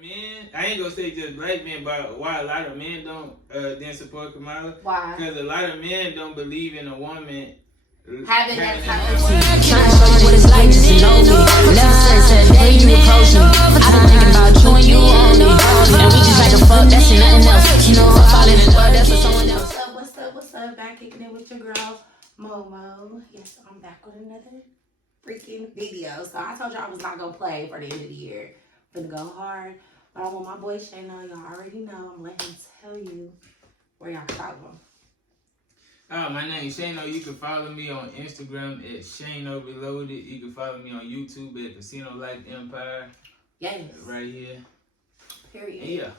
men, I ain't gonna say just black men, but why a lot of men don't then support Kamala? Why? Because a lot of men don't believe in a woman having that type of Trying to show you what it's like to know me. Love since the day you approached me. I've been thinking about you and you only. And we just like a fuck, that's nothing else. You know, falling in love, that's for someone else. What's up? Back kicking it with your girl, Momo. Yes, I'm back with another freaking video. So I told y'all I was not gonna play for the end of the year. I'm gonna go hard. But I want my boy Shano, y'all already know. I'm gonna let him tell you where y'all follow him. Oh, my name is Shano. You can follow me on Instagram at Shano Reloaded. You can follow me on YouTube at Casino Life Empire. Yes. Right here. Period. Yeah.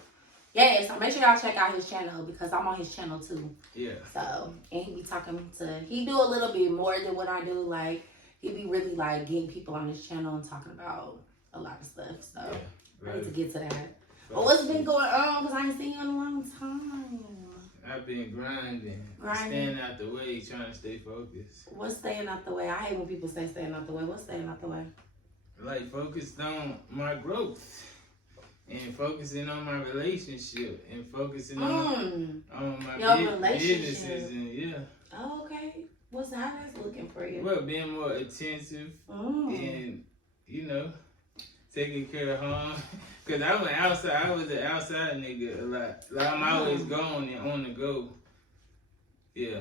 Yes, so make sure y'all check out his channel because I'm on his channel too. Yeah. So, and he be talking to, he do a little bit more than what I do. Like, he be really like getting people on his channel and talking about a lot of stuff. So, yeah, ready to get to that. But what's been going on? Because I ain't seen you in a long time. I've been grinding, staying out the way, trying to stay focused. What's staying out the way? I hate when people say staying out the way. What's staying out the way? Like focused on my growth and focusing on my relationship and focusing on my businesses and yeah. Oh, okay. What's how that's looking for you? Well, being more attentive and taking care of home. Cause I went outside. I was an outside nigga a lot. Like I'm always gone and on the go. Yeah.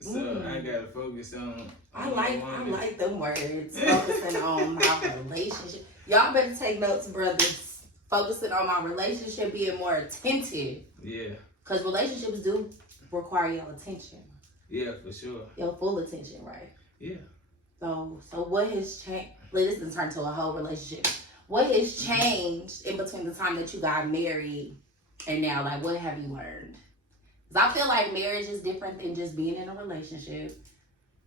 So I gotta focus on. I like them words. Focusing on my relationship. Y'all better take notes, brothers. Focusing on my relationship, being more attentive. Yeah. Cause relationships do require your attention. Yeah, for sure. Your full attention, right? Yeah. So what has changed? This has turned to a whole relationship. What has changed in between the time that you got married and now? Like, what have you learned? Because I feel like marriage is different than just being in a relationship.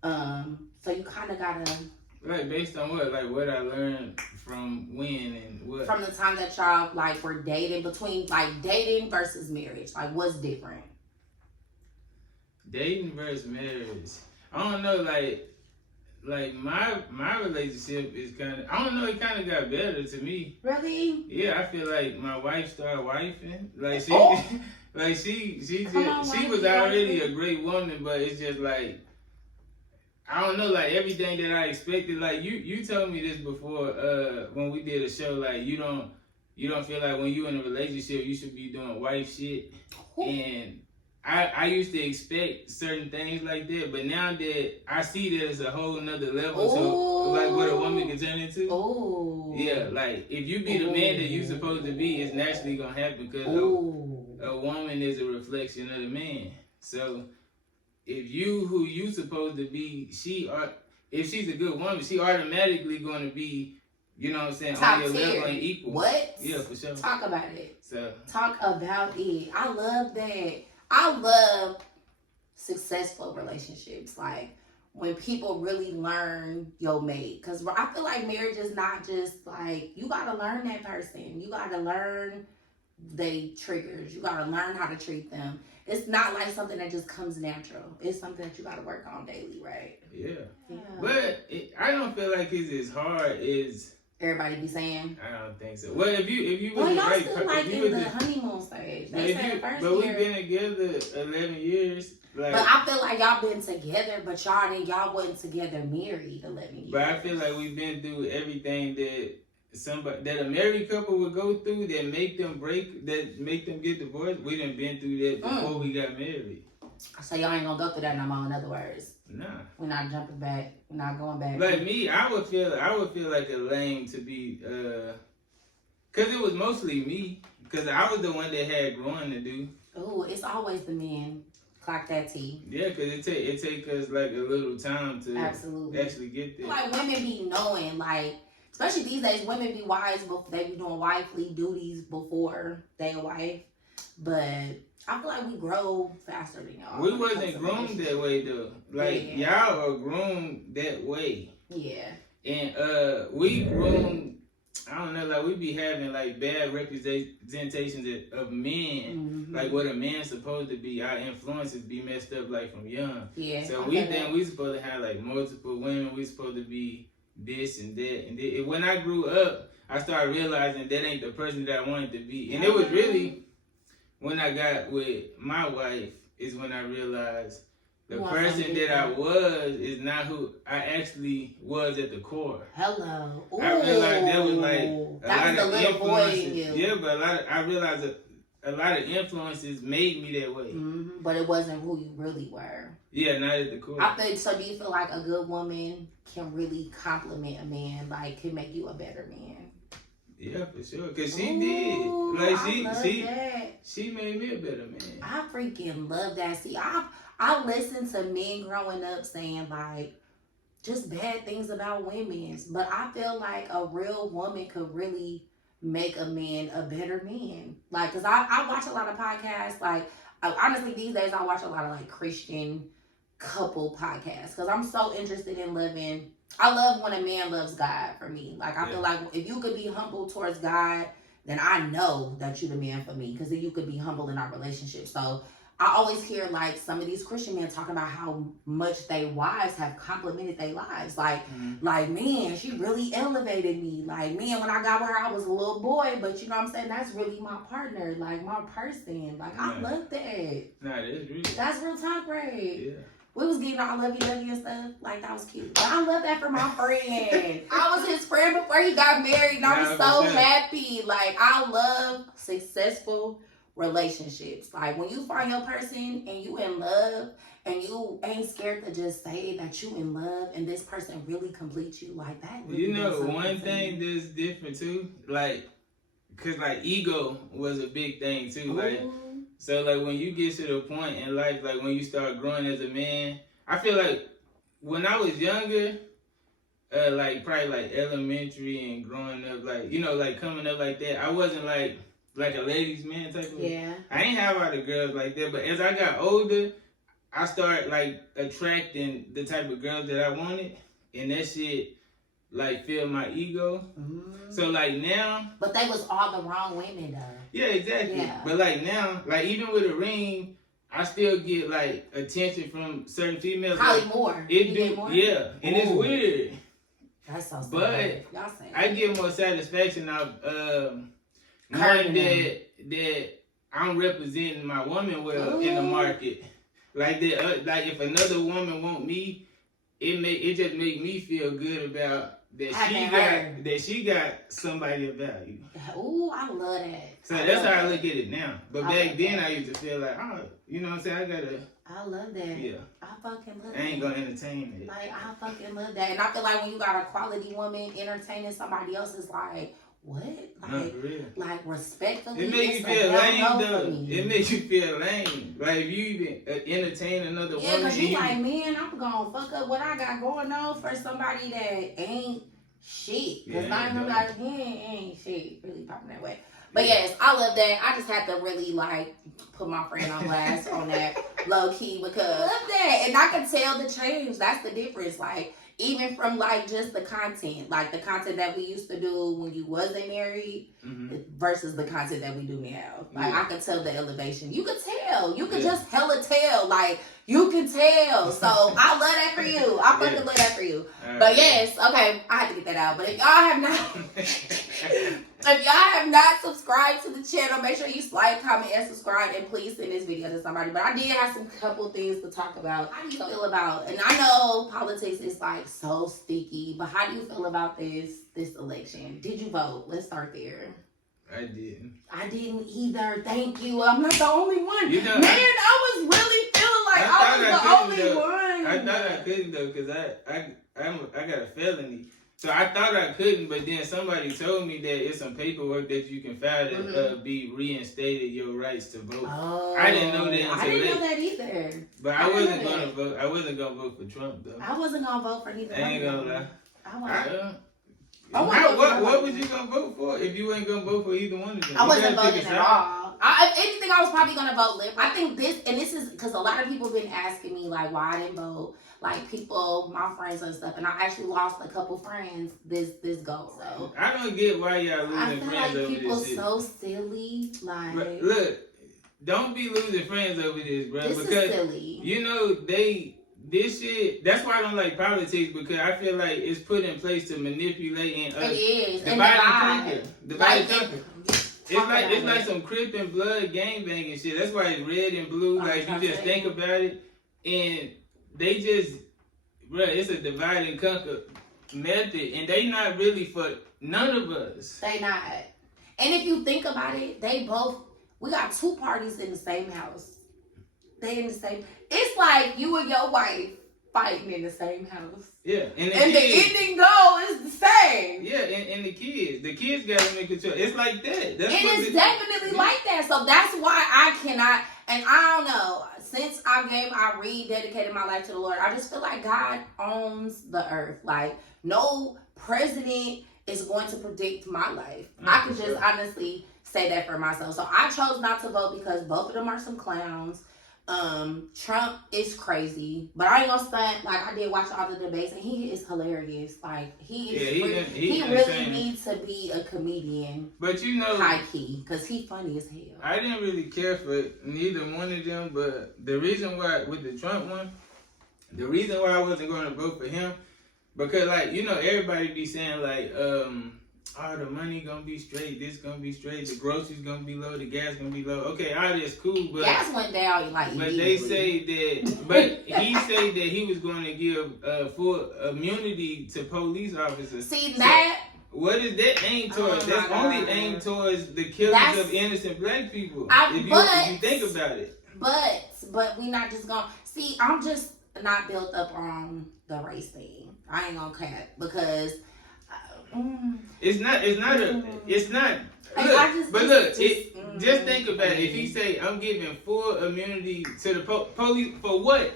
So you kind of gotta. Like based on what? Like what I learned from when and what? From the time that y'all like were dating, between like dating versus marriage. Like, what's different? Dating versus marriage. I don't know, like my relationship is kind of, I don't know, it kind of got better to me. Really? Yeah, I feel like my wife started wifing. Like she she was already a great woman, but it's just like, I don't know, like everything that I expected. Like you told me this before when we did a show. Like you don't feel like when you in a relationship you should be doing wife shit. And I used to expect certain things like that, but now that I see that it's a whole nother level to like what a woman can turn into. Oh. Yeah, like if you be the man that you supposed to be, it's naturally gonna happen because a woman is a reflection of the man. So if you who you supposed to be, if she's a good woman, she automatically gonna be, you know what I'm saying, top on your tier. level and equal. What? Yeah, for sure. Talk about it. So talk about it. I love that. I love successful relationships. Like when people really learn your mate. Because I feel like marriage is not just like, you got to learn that person. You got to learn they triggers. You got to learn how to treat them. It's not like something that just comes natural. It's something that you got to work on daily, right? Yeah. But I don't feel like it's as hard as everybody be saying. I don't think so. Well, if you was well, y'all right, still like in the honeymoon stage. They say the first but year. we've been together 11 years. Like, but I feel like y'all been together, but y'all wasn't together married 11 years. But I feel like we've been through everything that a married couple would go through that make them get divorced. We done been through that before we got married. So y'all ain't gonna go through that no more. In other words, nah, we're not jumping back. We're not going back. Like me, I would feel like a lame to be, cause it was mostly me, cause I was the one that had growing to do. Oh, it's always the men. Clock that T. Yeah, cause it take us like a little time to actually get there. Like women be knowing, like especially these days, women be wise before they be doing wifely duties before they a wife, but I feel like we grow faster than y'all. We wasn't groomed that way though. Like y'all are groomed that way. Yeah. And we groomed, I don't know, like we be having like bad representations of men, like what a man's supposed to be. Our influences be messed up like from young. Yeah. So we supposed to have like multiple women. We supposed to be this and that. And then, when I grew up, I started realizing that ain't the person that I wanted to be. And it was really when I got with my wife is when I realized the person that I was is not who I actually was at the core. Hello. Ooh. I realized that was like that was the little boy in you. Yeah, but I realized that a lot of influences made me that way. Mm-hmm. But it wasn't who you really were. Yeah, not at the core. I think so. Do you feel like a good woman can really compliment a man, like can make you a better man? Yeah, for sure. Cause she did. Like that. she made me a better man. I freaking love that. See, I listened to men growing up saying like just bad things about women, but I feel like a real woman could really make a man a better man. Like, cause I watch a lot of podcasts. Like, honestly, these days I watch a lot of like Christian couple podcasts because I'm so interested in loving. I love when a man loves God for me. Like, I feel like if you could be humble towards God, then I know that you're the man for me because then you could be humble in our relationship. So I always hear like some of these Christian men talking about how much their wives have complimented their lives. Like, like, man, she really elevated me. Like, man, when I got with her, I was a little boy, but you know what I'm saying? That's really my partner, like my person. Like, I love that. Nah, that's real. That's real talk, right? Yeah. We was getting all lovey-dovey and stuff. Like, that was cute. But I love that for my friend. I was his friend before he got married, and I was so happy. Like, I love successful relationships. Like, when you find your person and you in love and you ain't scared to just say that you in love and this person really completes you, like that. Really you know, one thing that's different too, like, cause like ego was a big thing too. Like, so like when you get to the point in life, like when you start growing as a man, I feel like when I was younger, like probably like elementary and growing up, like, you know, like coming up like that, I wasn't like a ladies man type of. Yeah. I ain't have all the girls like that, but as I got older, I started like attracting the type of girls that I wanted, and that shit like filled my ego. So like now. But they was all the wrong women though. Yeah, exactly. Yeah. But like now, like even with a ring, I still get like attention from certain females. Probably like, more. It do, more? Yeah, and it's weird. That's so sad. But y'all say I get more satisfaction of knowing that I'm representing my woman well in the market. Like that, like if another woman want me, it just make me feel good about that she got somebody of value. Ooh, I love that. So that's how I look at it now. But back then I used to feel like, oh, you know what I'm saying? I love that. Yeah. I fucking love that. I ain't gonna entertain it. Like, I fucking love that. And I feel like when you got a quality woman entertaining somebody else, it's like, what? Like respectfully. It makes you feel lame though. It makes you feel lame. Like if you even entertain another woman. Yeah, because you like, man, I'm gonna fuck up what I got going on for somebody that ain't shit. Because not everybody ain't shit. Really popping that way. But yes, I love that. I just had to really like put my friend on blast on that low key because I love that. And I can tell the change. That's the difference. Like, even from like just the content, like the content that we used to do when you wasn't married versus the content that we do now. Like I could tell the elevation. You could tell. You could just hella tell. Like you can tell. So I love that for you. I fucking love that for you. But yes, okay, I had to get that out. But if y'all have not subscribed to the channel, make sure you like, comment, and subscribe, and please send this video to somebody. But I did have some couple things to talk about. How do you feel about, and I know politics is like so sticky, but how do you feel about this election? Did you vote? Let's start there. I didn't. I didn't either. Thank you. I'm not the only one. You know, man, I was really feeling like I was the only one. I thought I couldn't though, because I got a felony. So I thought I couldn't, but then somebody told me that it's some paperwork that you can file to be reinstated your rights to vote. Oh, I didn't know that until I didn't know that either. But I wasn't gonna vote. I wasn't gonna vote for Trump though. I wasn't gonna vote for neither. I ain't gonna lie. What was you gonna vote for if you ain't gonna vote for either one of them? I wasn't voting at all. If anything, I was probably gonna vote Liberal. I think this is because a lot of people been asking me like why I didn't vote. Like people, my friends and stuff, and I actually lost a couple friends this go. So I don't get why y'all losing friends over this shit. I feel like people so silly. Like look, don't be losing friends over this, bro. This because is silly. You know they this shit. That's why I don't like politics, because I feel like it's put in place to manipulate and it is divide and conquer. Divide and Like, conquer. It's like some Crip and Blood gangbanging shit. That's why it's red and blue. Like, you just think about it, and they just, bruh, it's a divide and conquer method, and they not really for none of us. They not. And if you think about it, we got two parties in the same house. They in the same. It's like you and your wife fighting in the same house. Yeah, and the ending goal is the same. Yeah, and the kids got to make control. It's like that. That's it is definitely like that. So that's why I cannot. And I don't know. Since I rededicated my life to the Lord, I just feel like God owns the earth. Like, no president is going to predict my life. I can just honestly say that for myself. So I chose not to vote because both of them are some clowns. Trump is crazy, but I ain't gonna stunt. Like, I did watch all the debates, and he is hilarious. Like, he really needs to be a comedian. But you know, high key, because he funny as hell. I didn't really care for neither one of them, but the reason why with the Trump one, the reason why I wasn't going to vote for him, because, like, you know, everybody be saying like, oh, the money gonna be straight, this gonna be straight, the groceries gonna be low, the gas gonna be low. Okay, all this cool, but gas went down like. But they say that, but he said that he was going to give full immunity to police officers. See that? What is that aimed towards? That's only aimed towards the killings of innocent black people. If you think about it. But we not just gonna see. I'm just not built up on the race thing. I ain't gonna cap because. It's not. Look, just think about it. If he say I'm giving full immunity to the police for what?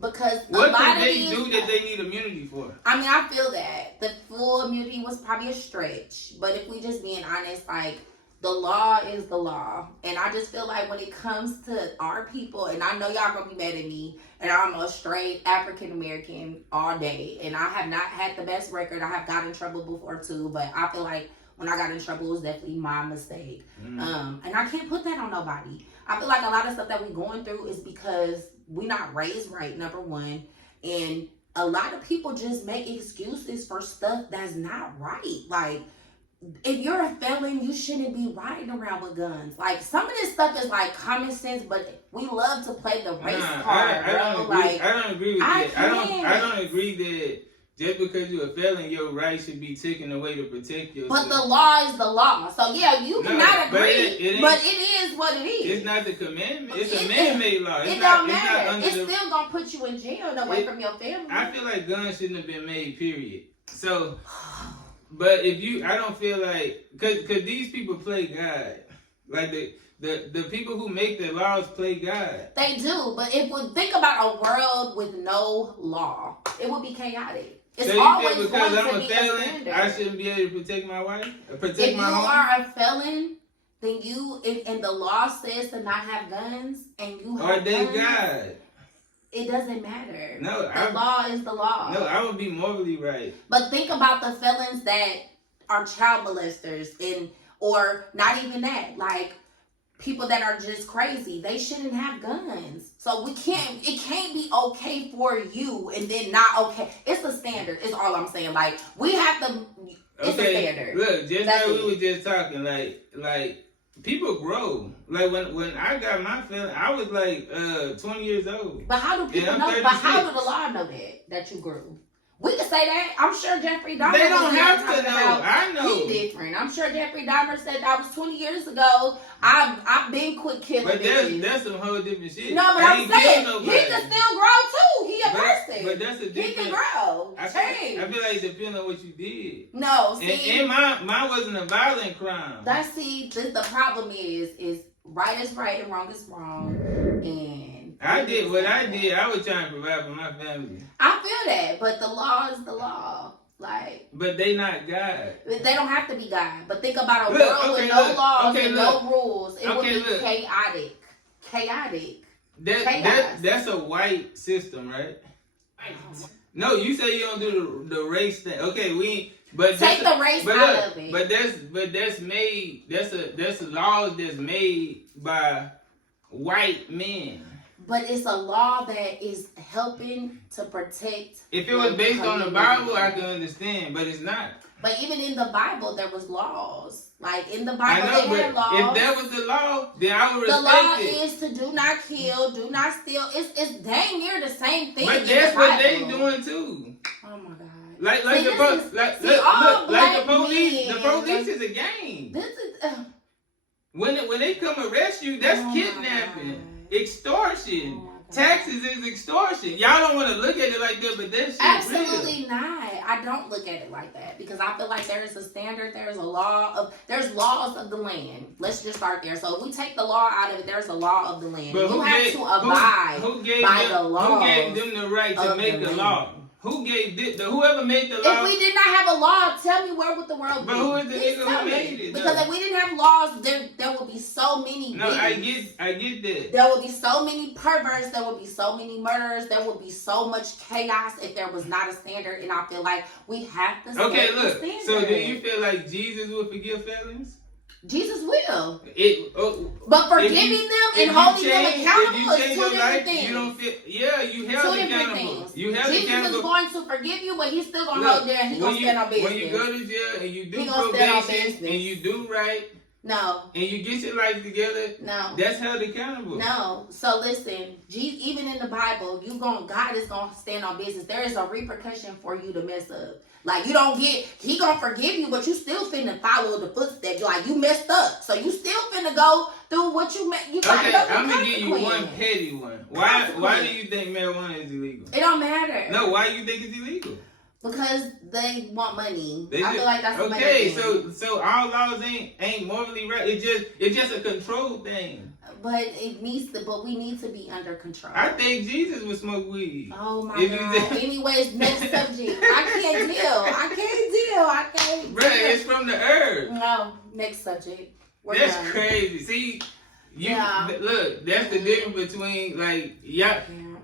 Because what can they do that they need immunity for? I mean, I feel that the full immunity was probably a stretch, but if we just being honest, like, the law is the law, and I just feel like when it comes to our people, and I know y'all gonna be mad at me, and I'm a straight African American all day, and I have not had the best record. I have got in trouble before too, but I feel like when I got in trouble, it was definitely my mistake. And I can't put that on nobody. I feel like a lot of stuff that we're going through is because we're not raised right, number one, and a lot of people just make excuses for stuff that's not right. Like, if you're a felon, you shouldn't be riding around with guns. Like, some of this stuff is like common sense, but we love to play the race card. I don't agree with that. I don't agree that just because you're a felon, your rights should be taken away to protect yourself. But the law is the law. So yeah, you cannot agree. But it is what it is. It's not the commandment. It's a man-made law. It don't matter. It's still gonna put you in jail away from your family. I feel like guns shouldn't have been made, period. So, but I don't feel like, cause these people play God. Like the people who make the laws play God. They do, but if we think about a world with no law, it would be chaotic. It's so always you think because going I'm to a be felon, I shouldn't be able to protect my wife? Protect if my home? If you are a felon, then and the law says to not have guns, and you have guns, God? It doesn't matter. No, the law is the law. No, I would be morally right. But think about the felons that are child molesters or not even that, like people that are just crazy. They shouldn't have guns. So it can't be okay for you and then not okay. It's a standard, is all I'm saying. Like, we have to, it's a standard. Look, just like we were just talking, like people grow. Like when I got my feeling, I was like 20 years old. But how do people know? But how do the law know that you grew? We can say that. I'm sure Jeffrey Dahmer. They don't have to know. I know. He's different. I'm sure Jeffrey Dahmer said that was 20 years ago. I've been quit killing bitches. That's some whole different shit. No, but I'm saying he can still grow too. He a person. But that's a different. He can grow. I feel like it depends on what you did. No, see. And mine wasn't a violent crime. The problem is right is right and wrong is wrong. And I did what I did. I was trying to provide for my family. I feel that, but the law is the law. Like, but they not God. They don't have to be God. But think about a world with no laws and no rules. It would be chaotic. Chaotic. That's a white system, right? No, you say you don't do the race thing. Okay, but take the race out of it. But that's made. That's laws that's made by white men. But it's a law that is helping to protect. If it was based on the Bible, I can understand, but it's not. But even in the Bible, there was laws. Like in the Bible, I know, they had but laws. if that was the law, then I would The respect law it. is to do not kill, do not steal. It's dang near the same thing. But in that's the what they Bible. doing too. Oh my God. Like See, the this po- is- like see, look, all look, like the black police. The men- police is a game. This is. When they come arrest you, that's Oh my kidnapping, God. extortion. Oh my God. Taxes is extortion. Y'all don't want to look at it like that, but that shit Absolutely real. not. I don't look at it like that because I feel like there is a standard. There's laws of the land. Let's just start there. So if we take the law out of it, there's a law of the land. But You have to abide who gave by them, the laws. Who gave them the right to of make the the land. law? Who gave whoever made the law? If we did not have a law, tell me where would the world be? But who is the Please nigga tell who me. made it? Because though? if we didn't have laws, there would be so many. No, I villains. get that. There would be so many perverts. There would be so many murders. There would be so much chaos if there was not a standard. And I feel like we have to. Okay, set the look. standard. So do you feel like Jesus would forgive felons? Jesus will, If but forgiving you- them if and you holding them change- accountable if you is change two your different life, things. you don't feel. Yeah, you held Two different accountable. things. You held Jesus accountable. is going to forgive you, but he's still gonna Look, hold there and he's gonna stand on business. When you go to jail and you do He gonna stand on probation business. and you do right No, and you get your life together, no. that's held accountable. No. So listen, even in the Bible, God is gonna stand on business. There is a repercussion for you to mess up. Like he gonna forgive you, but you still finna follow the footsteps. Like you messed up, so you still finna go through what you made. You gotta Okay, go through I'm gonna give you one consequence. petty one. Why do you think marijuana is illegal? It don't matter. No, why do you think it's illegal? Because they want money. They I feel like that's the okay. main thing. So all laws ain't morally right. It's just a control thing. But but we need to be under control. I think Jesus would smoke weed. Oh my If you God. just- Anyways, next subject. I can't deal. Bruh, it's from the earth. No, next subject. We're That's done. crazy. See, Yeah. look, that's the difference between like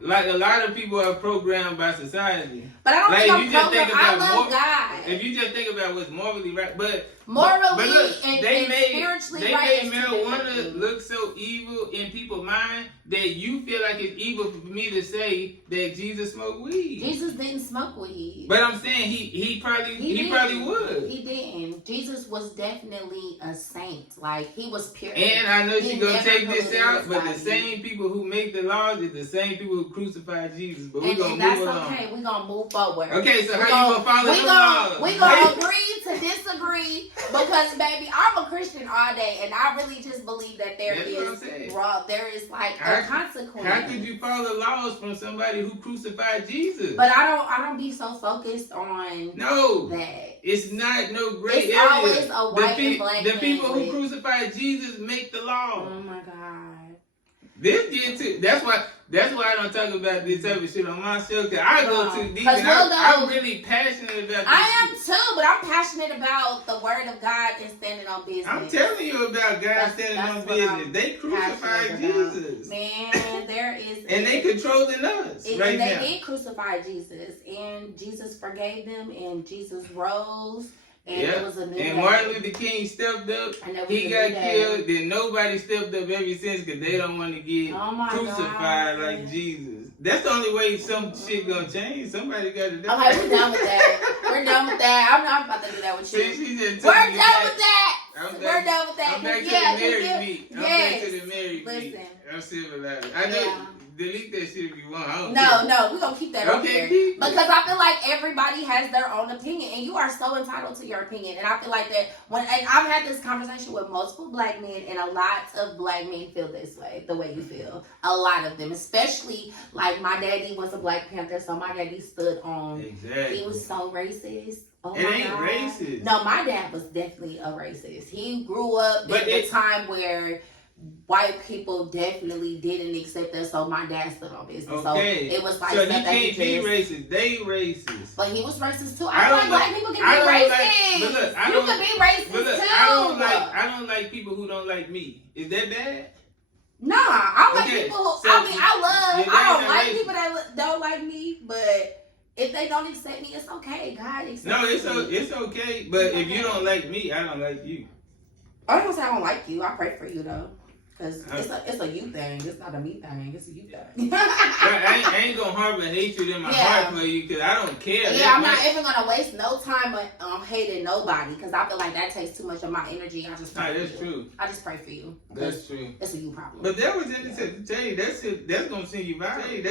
like a lot of people are programmed by society. But I don't Like, think if I'm you just think programmed. I about love God. If you just think about what's morally right, but Morally look, and they spiritually right. made is two different marijuana things. look so evil in people's mind that you feel like it's evil for me to say that Jesus smoked weed. Jesus didn't smoke weed. But I'm saying he probably would. He didn't. Jesus was definitely a saint. Like he was pure. And I know she's He gonna never take this polluted out, his but the body. same people who make the laws is the same people who crucified Jesus. But we're And gonna that's move along. okay. We're gonna move forward. Okay, so We how you gonna follow the laws? We're gonna agree to disagree because, baby, I'm a Christian all day, and I really just believe that there That's what I'm saying. there is like a How consequence. could you follow laws from somebody who crucified Jesus? But I don't be so focused on No, that. it's not no gray It's area. always a white and black the man people who with- crucified Jesus make the law. Oh my God. This get too. That's why I don't talk about this type of shit on my show. Cause I go too deep. 'Cause And we'll I'm go- really passionate about this. I am shit. too, but I'm passionate about the word of God and standing on business. I'm telling you about God That's standing on what business. I'm They crucified passionate about. Jesus. Man, there is And they controlling us and right they now. did crucify Jesus, and Jesus forgave them, and Jesus rose, and Yeah. it was a new And day. Martin Luther King stepped up. And it was He a got new day. killed. Then nobody stepped up ever since because they don't want to get Oh my crucified God. like Jesus. That's the only way some shit gonna change. Somebody got to die. Okay, we're done with that. We're done with that. I'm not about to do that with See, you. she just We're took done me with back. that. I'm We're back- done with that. I'm back to Yeah, the married yeah, meat. I'm yes. back to the married meat. Listen. I'm civilized. I know. Yeah. Delete that shit if you want. I don't No, care. no, we're gonna keep that up Okay, there. keep it. Because I feel like everybody has their own opinion, and you are so entitled to your opinion. And I feel like that and I've had this conversation with multiple black men, and a lot of black men feel this way, the way you feel. A lot of them, especially like my daddy was a Black Panther, so my daddy stood on. Exactly. He was so racist. Oh It my ain't God. racist. No, my dad was definitely a racist. He grew up But in a it- time where white people definitely didn't accept us, so my dad stood on business. Okay. So it was like So you stuff that he can't be just- racist. They racist. But he was racist too. I I feel don't like black like- people I can don't be like- racist. but look, I you don't- can be racist But look, too. I don't like people who don't like me. Is that bad? Nah, I like Okay, people who. so I mean, I you're don't not like racist. people that don't like me, but if they don't accept me, it's okay. God accepts No, me. it's okay. But if you don't like me, I don't like you. I don't say I don't like you. I pray for you though. Because it's a you thing. It's not a me thing. It's a you thing. I ain't gonna harbor hatred in my heart for you because I don't care. Yeah, I'm not even gonna waste no time on hating nobody because I feel like that takes too much of my energy. I just pray for you. True. I just pray for you. That's true. It's a you problem. But that was interesting to tell you. That's gonna send you viral.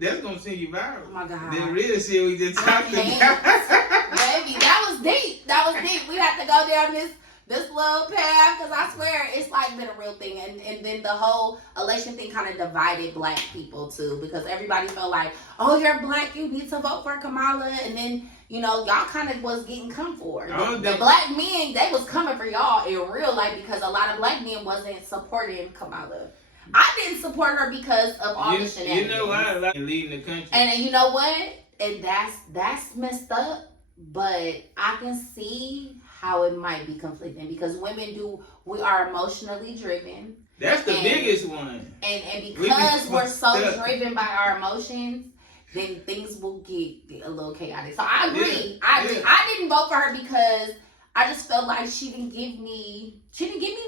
That's gonna send you viral. Oh my God. The real shit we just talked about. Baby, that was deep. We have to go down this little path because I swear it's like been a real thing. And then the whole election thing kind of divided black people too because everybody felt like, oh, you're black, you need to vote for Kamala. And then, y'all kind of was getting come for. The black men, they was coming for y'all in real life because a lot of black men wasn't supporting Kamala. I didn't support her because of all the shenanigans. You know why I like leading the country. And you know what? And that's messed up. But I can see how it might be conflicting because we are emotionally driven. That's the biggest one. And because we're so driven by our emotions, then things will get a little chaotic. So I agree. I didn't vote for her because I just felt like she didn't give me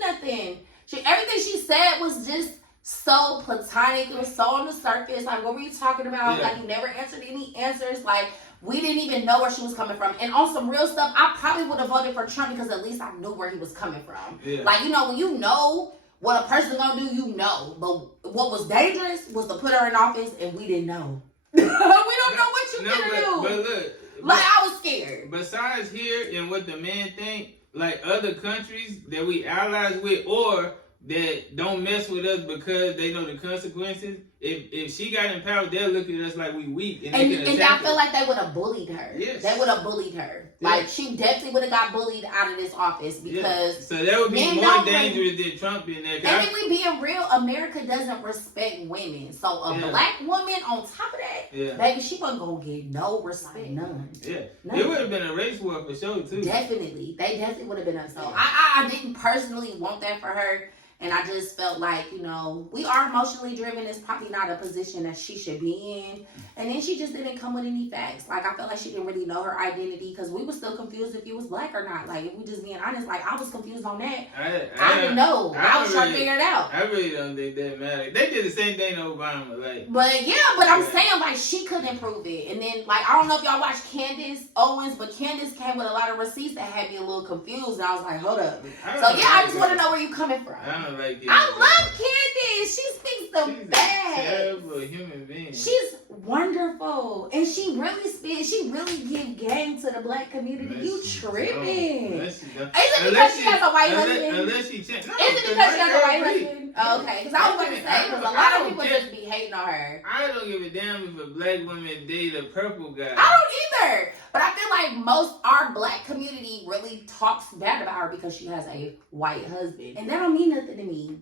nothing. Everything she said was just so platonic. It was so on the surface. Like, what were you talking about? Yeah. Like, you never answered any answers. Like, we didn't even know where she was coming from. And on some real stuff, I probably would have voted for Trump because at least I knew where he was coming from. Yeah. Like, when you know what a person's gonna do, you know. But what was dangerous was to put her in office and we didn't know. We don't know what you gonna do. But look. Like, I was scared. Besides here and what the men think, like other countries that we allies with or that don't mess with us because they know the consequences. If she got in power, they'll look at us like we weak. And I feel like they would have bullied her. Yes. They would have bullied her. Yeah. Like, she definitely would have got bullied out of this office because... Yeah. So that would be more dangerous than Trump in there. And if we being real, America doesn't respect women. So a black woman on top of that, baby, she wasn't going to get no respect. None. Yeah. None. It would have been a race war for sure, too. Definitely. They definitely would have been up. So I didn't personally want that for her. And I just felt like, we are emotionally driven. It's probably not a position that she should be in. And then she just didn't come with any facts. Like, I felt like she didn't really know her identity because we were still confused if you was black or not. Like, if we just being honest, like, I was confused on that. I didn't know. I was trying to figure it out. I really don't think that matters. They did the same thing to Obama. But I'm saying, like, she couldn't prove it. And then, like, I don't know if y'all watched Candace Owens, but Candace came with a lot of receipts that had me a little confused. And I was like, hold up. I just want to know where you coming from. I love Candace. She speaks the best. Terrible human being. She's wonderful, and she really give game to the black community. You tripping? Is it because she has a white husband? Unless she changed. Is it because she has a white husband? Oh, okay, because I was going to say because a lot of people just be hating on her. I don't give a damn if a black woman date a purple guy. I don't either. But I feel like our black community really talks bad about her because she has a white husband, and that don't mean nothing to me.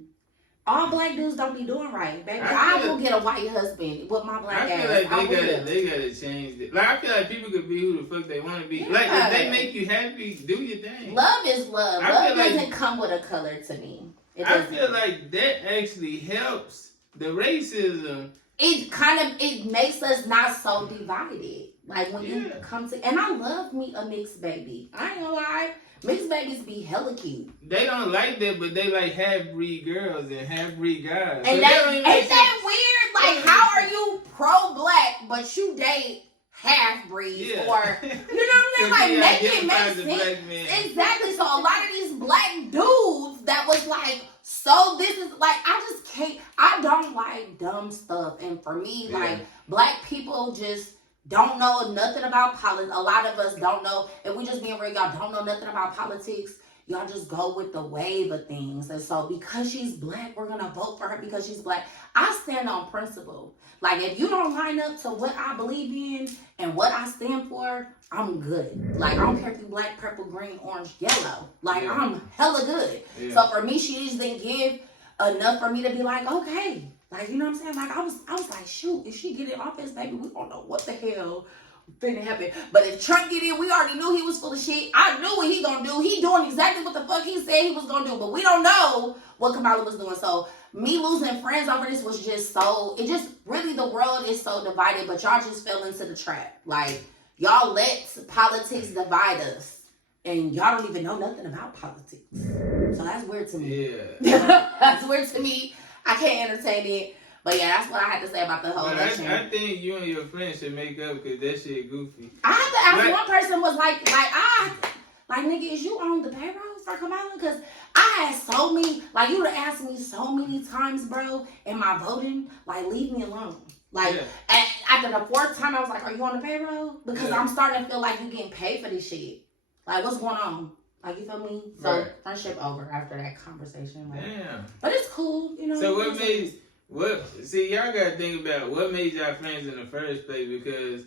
All black dudes don't be doing right, baby. I will get a white husband with my black ass. I feel like they gotta change it. Like, I feel like people could be who the fuck they want to be. Yeah. Like, if they make you happy, do your thing. Love is love. Love doesn't come with a color to me. I feel like that actually helps the racism. It makes us not so divided. Like, when you come to, and I love me a mixed baby. I ain't gonna lie. Mixed babies be hella cute. They don't like that, but they like half-breed girls and half-breed guys. And so ain't that weird? Like, how are you pro-black, but you date half-breeds? Yeah. Or, you know what I'm saying? Like, make it make sense. Exactly. So, a lot of these black dudes that was like, so this is, like, I just can't, I don't like dumb stuff. And for me, like, black people just don't know nothing about politics. A lot of us don't know. If we just being real, y'all don't know nothing about politics. Y'all just go with the wave of things. And so because she's black, we're going to vote for her because she's black. I stand on principle. Like, if you don't line up to what I believe in and what I stand for, I'm good. Like, I don't care if you black, purple, green, orange, yellow. Like, I'm hella good. Yeah. So for me, she just didn't give enough for me to be like, okay. Like, you know what I'm saying? Like, I was like, shoot, if she get in office, baby, we don't know what the hell finna happen. But if Trump get in, we already knew he was full of shit. I knew what he gonna do. He doing exactly what the fuck he said he was gonna do. But we don't know what Kamala was doing. So me losing friends over this was just really the world is so divided. But y'all just fell into the trap. Like, y'all let politics divide us. and y'all don't even know nothing about politics. So that's weird to me. Yeah. That's weird to me. I can't entertain it. But yeah, that's what I had to say about the whole election. I think you and your friends should make up because that shit goofy. I had to ask, one person was like, nigga, is you on the payroll for Kamala? Because I had so many, like, you would have asked me so many times, bro, in my voting, like, leave me alone. Like, after the fourth time, I was like, are you on the payroll? Because I'm starting to feel like you getting paid for this shit. Like, what's going on? Like, you feel me? So, friendship over after that conversation. Like, damn. But it's cool, you know. So see, y'all gotta think about what made y'all friends in the first place, because,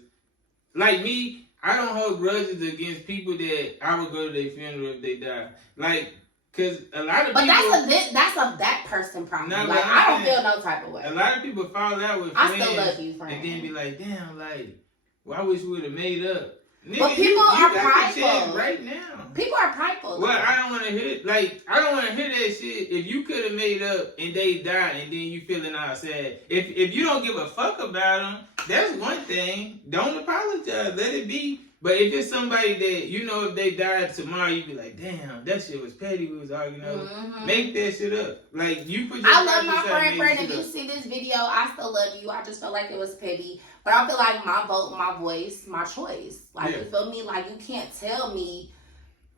like me, I don't hold grudges against people that I would go to their funeral if they die. Like, cause a lot of people. But that's a that person problem. No, like, I don't feel no type of way. A lot of people fall out with friends. I still love you, friend. And then be like, damn, like, well, I wish we would have made up. Nigga, but people are prideful right now. People are prideful. Well, I don't want to hear that shit. If you could have made up and they died and then you feeling all sad. If you don't give a fuck about them, that's one thing. Don't apologize. Let it be. But if it's somebody that, you know, if they died tomorrow, you be like, damn, that shit was petty. We was arguing over. Make that shit up. Like, you put your I love my friend. If you see this video, I still love you. I just felt like it was petty. But I feel like my vote, my voice, my choice. Like, you feel me? Like, you can't tell me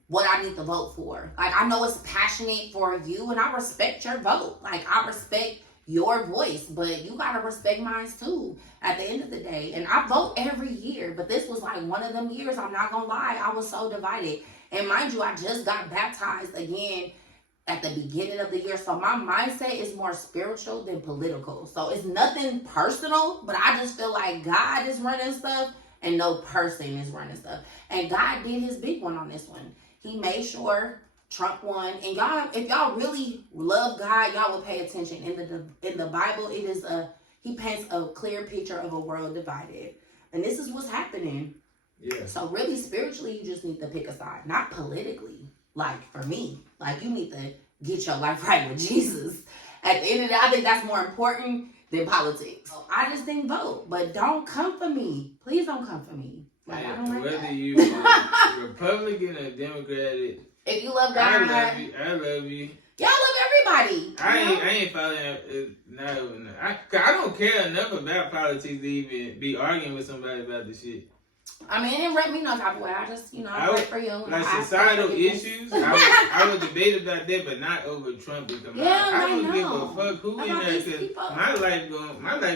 what I need to vote for. Like, I know it's passionate for you, and I respect your vote. Like, I respect your voice, but you gotta respect mine too at the end of the day. And I vote every year, but this was like one of them years, I'm not gonna lie, I was so divided. And mind you, I just got baptized again at the beginning of the year, so my mindset is more spiritual than political. So it's nothing personal, but I just feel like God is running stuff and no person is running stuff. And God did his big one on this one. He made sure Trump won. And y'all, if y'all really love God, y'all will pay attention. In the Bible, he paints a clear picture of a world divided. And this is what's happening. Yeah. So really, spiritually, you just need to pick a side. Not politically. Like, for me. Like, you need to get your life right with Jesus. At the end of the day, I think that's more important than politics. So I just didn't vote. But don't come for me. Please don't come for me. Like, I don't like whether that. you Republican or Democratic. If you love God, I love you. Y'all love everybody. I ain't following no. I don't care enough about politics to even be arguing with somebody about this shit. I mean, it didn't rub me no type of way. I just, I pray for you. Like societal issues, I would debate about that, but not over Trump and Kamala. I don't give a fuck who in there, because my life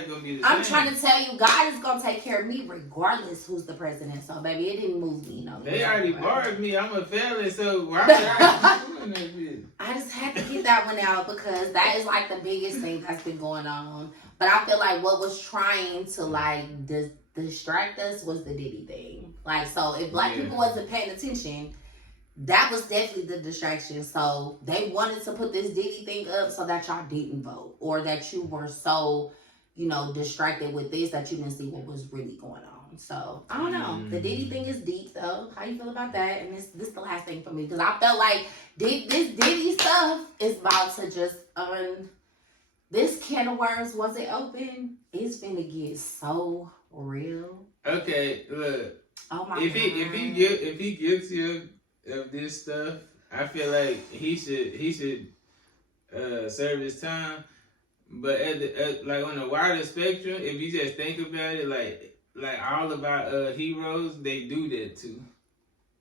gonna be the same. I'm trying to tell you, God is gonna take care of me regardless who's the president. So, baby, it didn't move me. They already barred me. I'm a felon, so why would I be doing that shit? I just had to get that one out because that is like the biggest thing that's been going on. But I feel like what was trying to distract us was the Diddy thing. Like, so if black people wasn't paying attention, that was definitely the distraction. So they wanted to put this Diddy thing up so that y'all didn't vote, or that you were so, distracted with this that you didn't see what was really going on. So I don't know. The Diddy thing is deep though. How you feel about that? And this is the last thing for me, because I felt like this Diddy stuff is about to just this can of worms. Once it open, it's finna get so real. Okay, look. Oh my if he guilty of this stuff, I feel like he should serve his time. But like on the wider spectrum, if you just think about it, like all of our heroes, they do that too.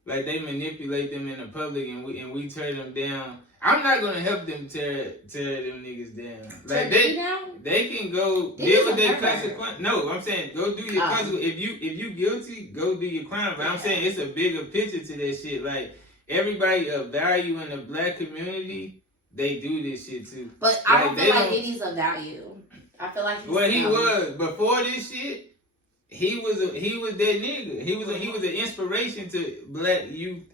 Like, they manipulate them in the public, and we tear them down. I'm not gonna help them tear them niggas down. Like, they can go deal with their consequence. No, I'm saying go do your consequence. If you guilty, go do your crime. But I'm saying it's a bigger picture to that shit. Like, everybody of value in the black community, they do this shit too. But I don't feel like Diddy's of value. I feel like he was before this shit. He was that nigga. He was an inspiration to black youth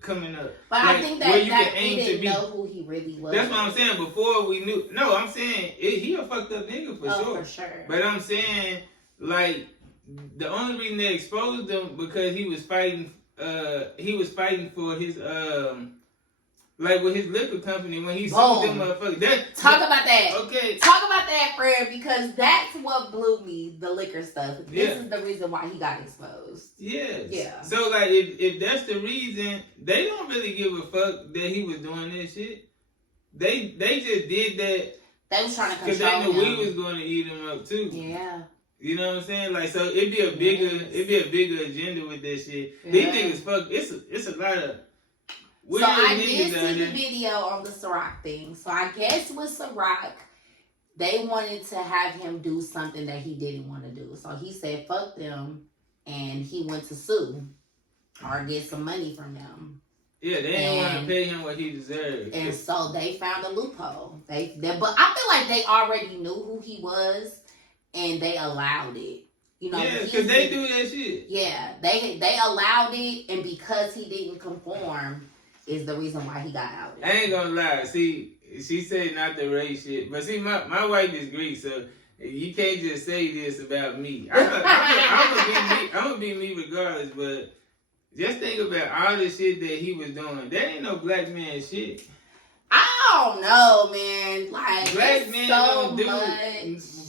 coming up. But like, I think that we didn't know who he really was. That's what I'm saying. Before we knew, no, I'm saying he a fucked up nigga for sure. For sure. But I'm saying, like, the only reason they exposed him because he was fighting for his Like with his liquor company when he sued Boom. them motherfuckers. Talk about that. Okay. Talk about that, Fred, because that's what blew me, the liquor stuff. This is the reason why he got exposed. Yes. Yeah. So like if that's the reason, they don't really give a fuck that he was doing this shit. They just did that. They was trying to control because they knew him. we was going to eat him up too. Yeah. You know what I'm saying? Like, so it'd be a bigger agenda with that shit. Yeah. These niggas fuck. It's a lot of. So I did see the video on the Ciroc thing. So I guess with Ciroc, they wanted to have him do something that he didn't want to do. So he said, "Fuck them," and he went to sue or get some money from them. Yeah, they didn't want to pay him what he deserved. And so they found a loophole. But I feel like they already knew who he was, and they allowed it. You know, yeah, because they do that shit. Yeah, they allowed it, and because he didn't conform, is the reason why he got outed. I ain't gonna lie. See, she said not the race shit, but see, my wife is Greek, so you can't just say this about me. I'm gonna be me regardless, but. Just think about all the shit that he was doing. That ain't no black man shit. I don't know, man. Like black men so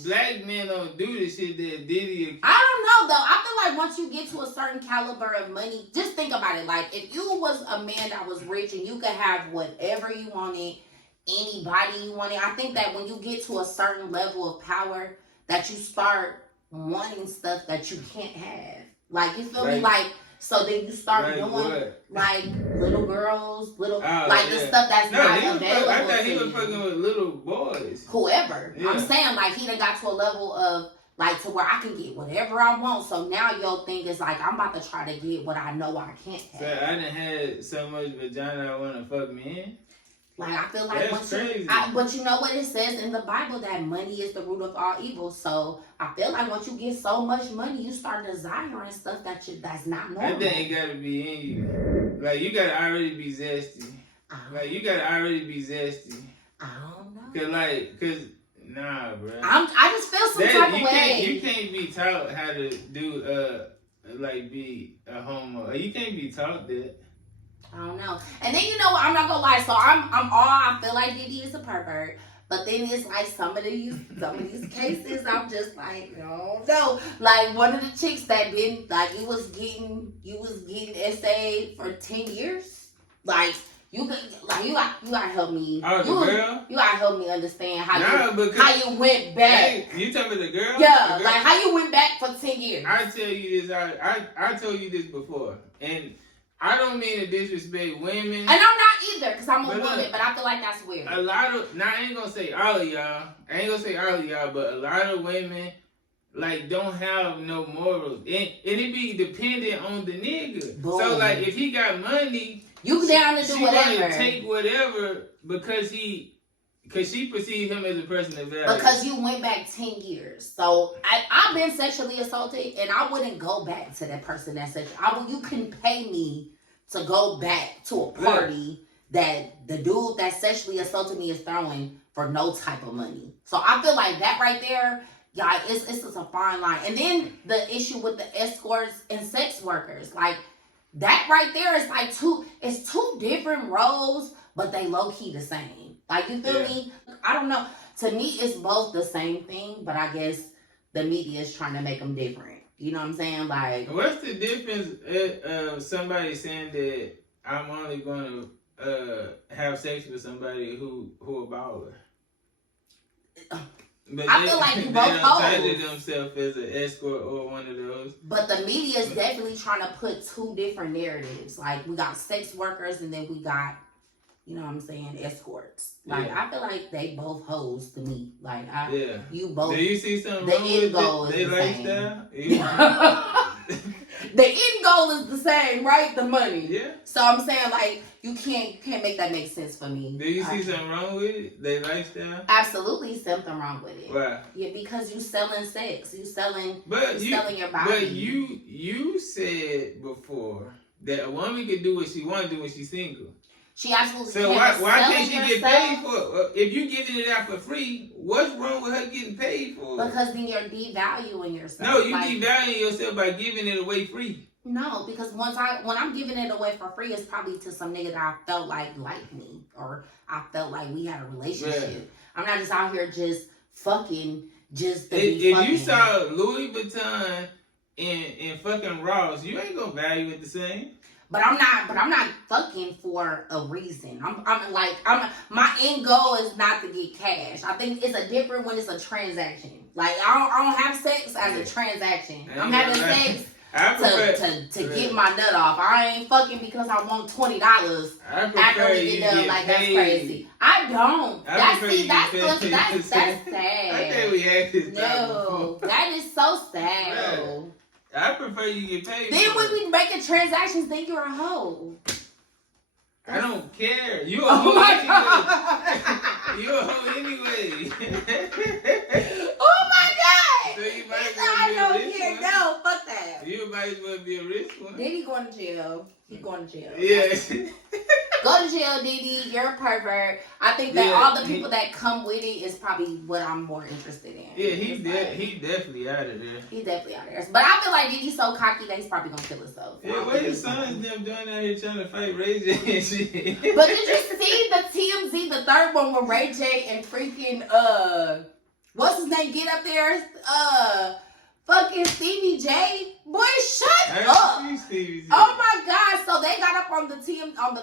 black men don't do the shit that Diddy. I don't know though. I feel like once you get to a certain caliber of money, just think about it. Like if you was a man that was rich and you could have whatever you wanted, anybody you wanted. I think that when you get to a certain level of power, that you start wanting stuff that you can't have. Like you feel me? Like. So then you start doing like little girls, the stuff that's not available. I thought he was fucking with little boys. Whoever. Yeah. I'm saying like he done got to a level of like to where I can get whatever I want. So now your thing is like I'm about to try to get what I know I can't have. So I done had so much vagina I want to fuck me in. Like I feel like that's crazy. But you know what it says in the Bible that money is the root of all evil. So I feel like once you get so much money, you start desiring stuff that's not normal. That thing gotta be in you. Like you gotta already be zesty. I don't know. Cause nah, bro. I just feel some type of way. You can't be taught how to do be a homo. You can't be taught that. I don't know. And then you know what? I'm not gonna lie. So I feel like Diddy is a pervert. But then it's like some of these cases, I'm just like, no. Like one of the chicks that been like you was getting essayed for 10 years. Like you gotta help me. Oh, the girl? You gotta help me understand how you went back. Hey, you talking about the girl? Yeah, the girl? like how you went back for 10 years. I tell you this, I told you this before. And I don't mean to disrespect women. And I'm not either, because I'm a woman, but I feel like that's weird. I ain't gonna say all of y'all, but a lot of women, like, don't have no morals. And it be dependent on the nigga. Boom. So, like, if he got money, you down to do whatever. She gonna take whatever because she perceived him as a person of value. Because you went back 10 years. So I've been sexually assaulted and I wouldn't go back to that person that's sexually. You couldn't pay me to go back to a party that the dude that sexually assaulted me is throwing for no type of money. So I feel like that right there, yeah, it's just a fine line. And then the issue with the escorts and sex workers, like that right there is like two different roles, but they low key the same. Like, you feel me? I don't know. To me, it's both the same thing, but I guess the media is trying to make them different. You know what I'm saying? Like, what's the difference of somebody saying that I'm only going to have sex with somebody who a baller? But I feel like you both hoes. They don't title themselves as an escort or one of those. But the media is definitely trying to put two different narratives. Like, we got sex workers and then we got, you know what I'm saying, escorts. Like, I feel like they both hoes to me. Like, you both. Do you see something wrong with their lifestyle? The end goal is the same, right? The money. Yeah. So I'm saying, like, you can't make that make sense for me. Do you see something wrong with it? Their lifestyle? Absolutely something wrong with it. Why? Yeah, because you selling sex. You selling your body. But you said before that a woman can do what she want to do when she's single. She absolutely so can. So why can't she get paid for it? If you giving it out for free, what's wrong with her getting paid for it? Because then you're devaluing yourself. No, you devaluing yourself by giving it away free. No, because when I'm giving it away for free, it's probably to some nigga that I felt like liked me, or I felt like we had a relationship. Yeah. I'm not just out here just fucking just to be fucking. If you saw Louis Vuitton and fucking Ross, you ain't gonna value it the same. But I'm not fucking for a reason. My end goal is not to get cash. I think it's a different when it's a transaction. Like I don't have sex as a transaction. I'm having sex to get my nut off. I ain't fucking because I want $20 after we get done. Like, that's crazy. I don't. That's sad. I think we had this. No, that is so sad. Right. I prefer you get paid. Then when we making transactions, then you're a hoe. I don't care. You a hoe anyway. You a hoe anyway. Oh my God. So you might as well be a rich one. No, fuck that. You might as well be a rich one. Diddy going to jail. He going to jail. Yeah. Go to jail, Diddy. You're a pervert. I think that all the people that come with it is probably what I'm more interested in. Yeah, he definitely out of there. He's definitely out of there. But I feel like Diddy's so cocky that he's probably gonna kill himself. Yeah, what his sons them doing out here trying to fight Ray J and shit. But did you see the TMZ, the third one where Ray J and freaking what's his name get up there? Fucking Stevie J. Boy, shut up. Oh my God. So they got up on the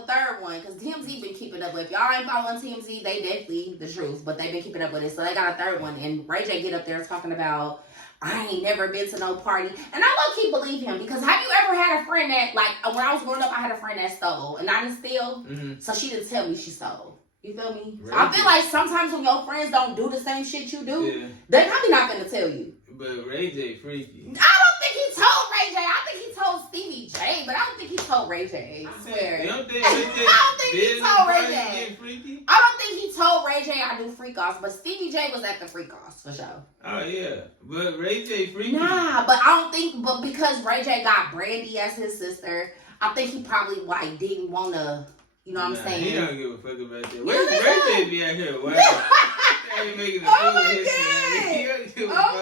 third one, because TMZ been keeping up with. If y'all ain't following TMZ, they definitely the truth, but they've been keeping up with it. So they got a third one, and Ray J get up there talking about, I ain't never been to no party. And I low-key believe him, because have you ever had a friend that, like, when I was growing up, I had a friend that stole, and I didn't steal, so she didn't tell me she stole. You feel me? So I feel like sometimes when your friends don't do the same shit you do, they're probably not gonna tell you. But Ray J freaky. I don't think he told Ray J. I think he told Stevie J, but I don't think he told Ray J. I swear. You don't think I don't think he told Ray J. I don't think he told Ray J I do freak offs, but Stevie J was at the freak offs for sure. Oh yeah, but Ray J freaky. Nah, but I don't think. But because Ray J got Brandy as his sister, I think he probably like didn't want to. You know what I'm saying? He don't give a fuck about that. Ray J be out here. Wow. Oh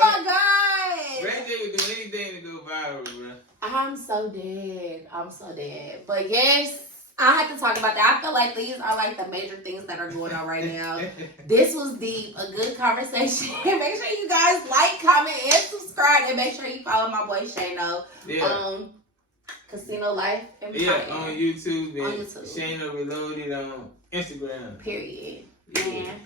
my God. Ray J would do anything to go viral, bro. I'm so dead. But yes, I have to talk about that. I feel like these are like the major things that are going on right now. This was deep, a good conversation. Make sure you guys like, comment, and subscribe, and make sure you follow my boy Shano. Yeah. Casino Life Empire. Yeah, on YouTube and Shano Reloaded on Instagram. Period. Yeah. Man.